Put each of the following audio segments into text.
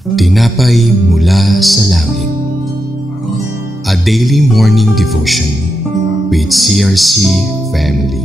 Tinapay mula sa langit. A daily morning devotion with CRC Family.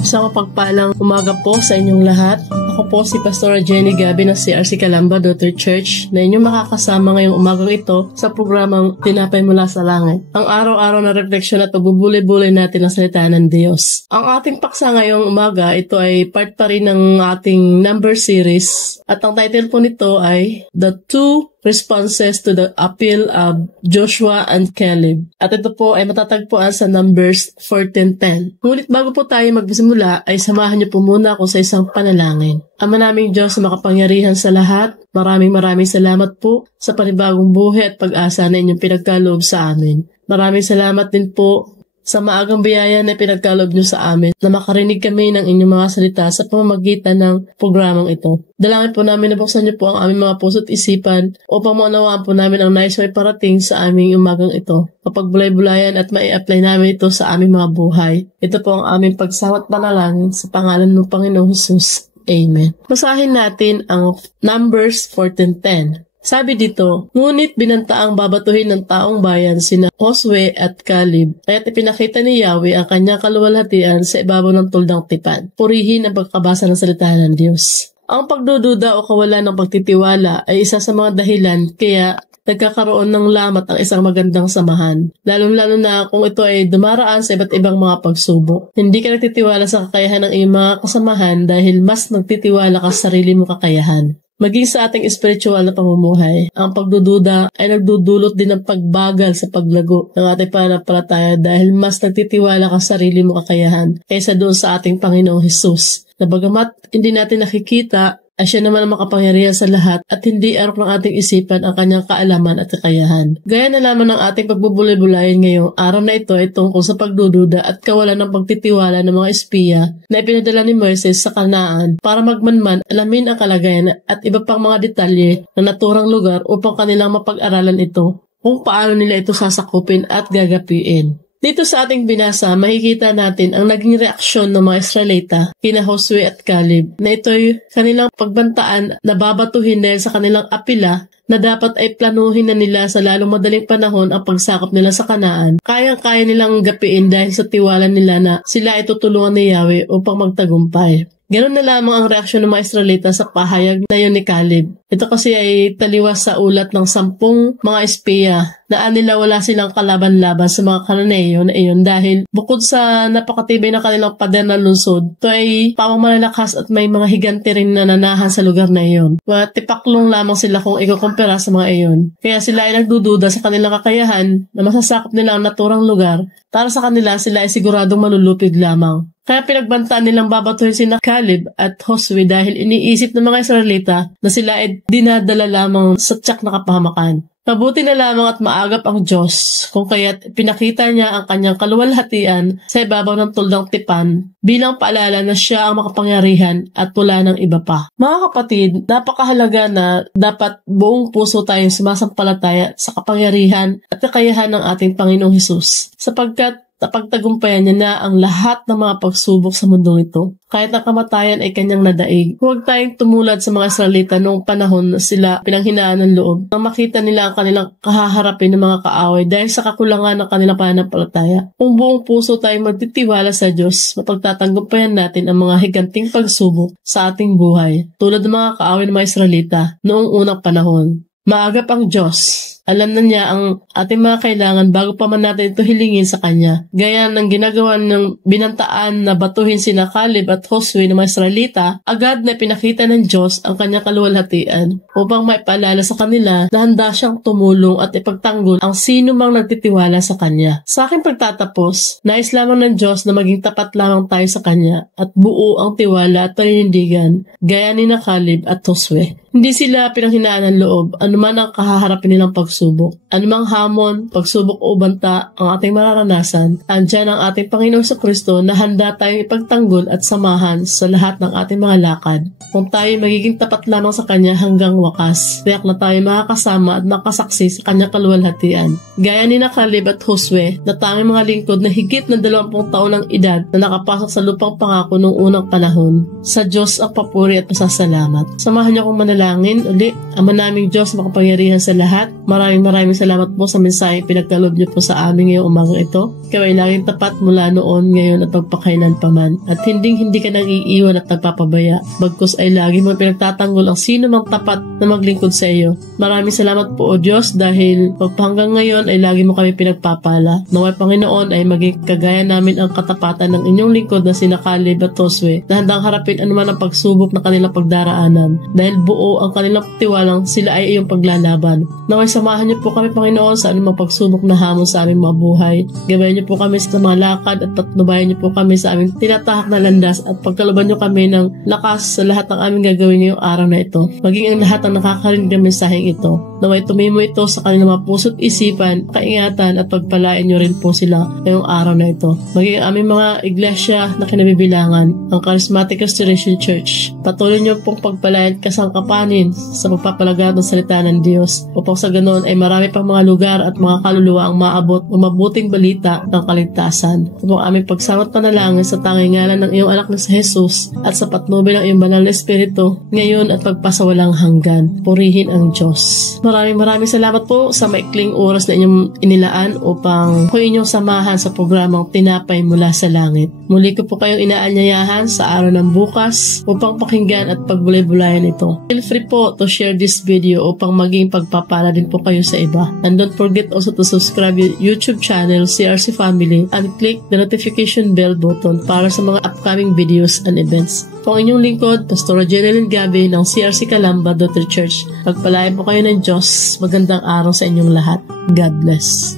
Isang mapagpalang umaga po sa inyong lahat. Ako po si Pastora Jenny Gabi ng CRC Calamba Daughter Church na inyong makakasama ngayong umagang ito sa programang Tinapay Mula sa Langit. Ang araw-araw na refleksyon at pagbubulay-bulay natin ang salita ng Diyos. Ang ating paksa ngayong umaga, ito ay part pa rin ng ating number series. At ang title po nito ay The Two Responses to the Appeal of Joshua and Caleb. At ito po ay matatagpuan sa Numbers 14:10. Ngunit bago po tayo magsimula ay samahan niyo po muna ako sa isang panalangin. Ama naming Diyos na makapangyarihan sa lahat, maraming salamat po sa panibagong buhay at pag-asa na inyong pinagkaloob sa amin. Maraming salamat din po sa maagang biyaya na pinagkaloob niyo sa amin na makarinig kami ng inyong mga salita sa pamamagitan ng programang ito. Dalangin po namin na buksan niyo po ang aming mga puso't isipan upang maunawaan po namin ang nais may parating sa aming umagang ito. Mapagbulay-bulayan at mai-apply namin ito sa aming mga buhay. Ito po ang aming pagsawat panalangin sa pangalan ng Panginoong Hesus. Amen. Basahin natin ang Numbers 14:10. Sabi dito, ngunit binantaang babatuhin ng taong bayan sina Josue at Caleb, kaya't ipinakita ni Yahweh ang kanyang kaluwalhatian sa ibabaw ng tuldang tipan. Purihin ang pagkabasa ng salita ng Diyos. Ang pagdududa o kawalan ng pagtitiwala ay isa sa mga dahilan kaya nagkakaroon ng lamat ang isang magandang samahan. Lalo-lalo na kung ito ay dumaraan sa iba't ibang mga pagsubok. Hindi ka nagtitiwala sa kakayahan ng iyong mga kasamahan dahil mas nagtitiwala ka sa sarili mong kakayahan. Maging sa ating espiritual na pamumuhay, ang pagdududa ay nagdudulot din ng pagbagal sa paglago ng ating pananampalataya dahil mas nagtitiwala ka sa sarili mong kakayahan kaysa doon sa ating Panginoong Hesus. Na bagamat hindi natin nakikita, ay siya naman ang makapangyarihan sa lahat at hindi arok ng ating isipan ang kanyang kaalaman at kakayahan. Gaya na lamang ng ating pagbubulay-bulayan ngayong araw na ito ay tungkol sa pagdududa at kawalan ng pagtitiwala ng mga espiya na ipinadala ni Moises sa Kanaan para magmanman alamin ang kalagayan at iba pang mga detalye ng naturang lugar upang kanilang mapag-aralan ito kung paano nila ito sasakupin at gagapiin. Dito sa ating binasa, makikita natin ang naging reaksyon ng mga Israelita kina Josue at Caleb na ito'y kanilang pagbantaan na babatuhin dahil sa kanilang apila na dapat ay planuhin na nila sa lalong madaling panahon ang pagsakop nila sa Kanaan. Kayang-kaya nilang gapiin dahil sa tiwala nila na sila ay tutulungan ni Yahweh upang magtagumpay. Ganun na lamang ang reaksyon ng mga Israelita sa pahayag na yun ni Caleb. Ito kasi ay taliwas sa ulat ng 10 mga espiya na anila wala silang kalaban-laban sa mga Kananeo na iyon dahil bukod sa napakatibay na kanilang pader na lungsod, ito ay pamamalakas at may mga higante rin na nanahan sa lugar na iyon. Tipaklong lamang sila kung ikukumpara sa mga iyon. Kaya sila ay nagdududa sa kanilang kakayahan na masasakop nila ang naturang lugar. Para sa kanila, sila ay siguradong malulupig lamang. Kaya pinagbantaan nilang babatuhin sina Caleb at Josue dahil iniisip ng mga Israelita na sila ay dinadala lamang sa tiyak na kapahamakan. Mabuti na lamang at maagap ang Diyos kung kaya't pinakita niya ang kanyang kaluwalhatian sa ibabaw ng tuldang tipan bilang paalala na siya ang makapangyarihan at wala ng iba pa. Mga kapatid, napakahalaga na dapat buong puso tayong sumasampalataya sa kapangyarihan at kakayahan ng ating Panginoong Hesus sapagkat napagtagumpayan niya na ang lahat ng mga pagsubok sa mundong ito. Kahit ang kamatayan ay kanyang nadaig. Huwag tayong tumulad sa mga Israelita noong panahon na sila pinanghinaan ng loob nang makita nila ang kanilang kahaharapin ng mga kaaway dahil sa kakulangan ng kanilang pananampalataya. Kung buong puso tayong magtitiwala sa Diyos, mapagtatanggumpayan natin ang mga higanting pagsubok sa ating buhay tulad ng mga kaaway ng mga Israelita noong unang panahon. Maagap ang Diyos. Alam na niya ang ating mga kailangan bago pa man natin ito hilingin sa Kanya. Gaya ng ginagawa ng binantaan na batuhin sina Caleb at Josue ng mga Israelita, agad na pinakita ng Diyos ang Kanyang kaluwalhatian upang maipaalala sa kanila na handa siyang tumulong at ipagtanggol ang sino mang nagtitiwala sa Kanya. Sa aking pagtatapos, nais lamang ng Diyos na maging tapat lamang tayo sa Kanya at buo ang tiwala at paninindigan gaya ni na Caleb at Josue. Hindi sila pinanghinaan ng loob, anuman ang kahaharapin nilang pagsubok. Anumang hamon, pagsubok o banta ang ating mararanasan, andyan ang ating Panginoong Kristo na handa tayong ipagtanggol at samahan sa lahat ng ating mga lakad. Kung tayo magiging tapat lamang sa Kanya hanggang wakas, tiyak na tayo makakasama at makasaksi sa Kanyang kaluwalhatian. Gaya ni Caleb at Josue, na tanging mga lingkod na higit ng 20 taon ng edad na nakapasok sa lupang pangako noong unang panahon. Sa Diyos ang papuri at pasasalamat. Samahan niyo akong manalangin uli. Ama naming Diyos, makapangyarihan sa lahat. Maraming salamat po sa mensahe pinagkaloob niyo po sa amin ngayong umagang ito. Ikaw ay laging tapat mula noon, ngayon at magpakailan paman. At hindi ka nang iiwan at nagpapabaya. Bagkus ay lagi mo pinagtatanggol ang sino mang tapat na maglingkod sa iyo. Maraming salamat po o Diyos dahil hanggang ngayon ay lagi mo kami pinagpapala. Naway Panginoon ay maging kagaya namin ang katapatan ng inyong lingkod na sina Caleb at Josue na handang harapin anuman ang pagsubok na kanilang pagdaraanan dahil buo ang kanilang tiwalang sila ay iyong paglalaban. Naway samahan niyo po kami Panginoon sa anumang pagsubok na hamon sa aming mga buhay. Gabayan niyo po kami sa mga lakad at patnubayan niyo po kami sa aming tinatahak na landas at pagkaluban niyo kami ng lakas sa lahat ng aming gagawin ngayong araw na ito. Maging ang lahat ng nakakarinig ng mensaheng ito. Naway tumimo ito sa kanilang mga puso't isipan, kaingatan at pagpalain niyo rin po sila ngayong araw na ito. Maging ang aming mga iglesia na kinabibilangan, ang Charismatic Restoration Church. Patuloy niyo pong pagpalain kasangkapanin sa pagpapalaganap ng salita ng Diyos upang sa ganoon ay marami pang mga lugar at mga kaluluwa ang maabot ng mabuting balita ng kaligtasan. Upang aming pagsawat panalangin sa tanging ngalan ng iyong anak na si Jesus at sa patnubay ng iyong banal na Espiritu ngayon at pagpasawalang hanggan. Purihin ang Diyos. Maraming salamat po sa maikling oras na inyong inilaan upang ko inyong samahan sa programang Tinapay Mula sa Langit. Muli ko po kayong inaanyayahan sa araw ng bukas upang pakinggan at pagbulay-bulayan ito. Feel free po to share this video upang maging pagpapala din po kayo sa iba. And don't forget also to subscribe YouTube channel CRC Family and click the notification bell button para sa mga upcoming videos and events. Po ang inyong lingkod, Pastora Jeneline Gabi ng CRC Calamba Daughter Church. Pagpalain po kayo ng Diyos. Magandang araw sa inyong lahat. God bless.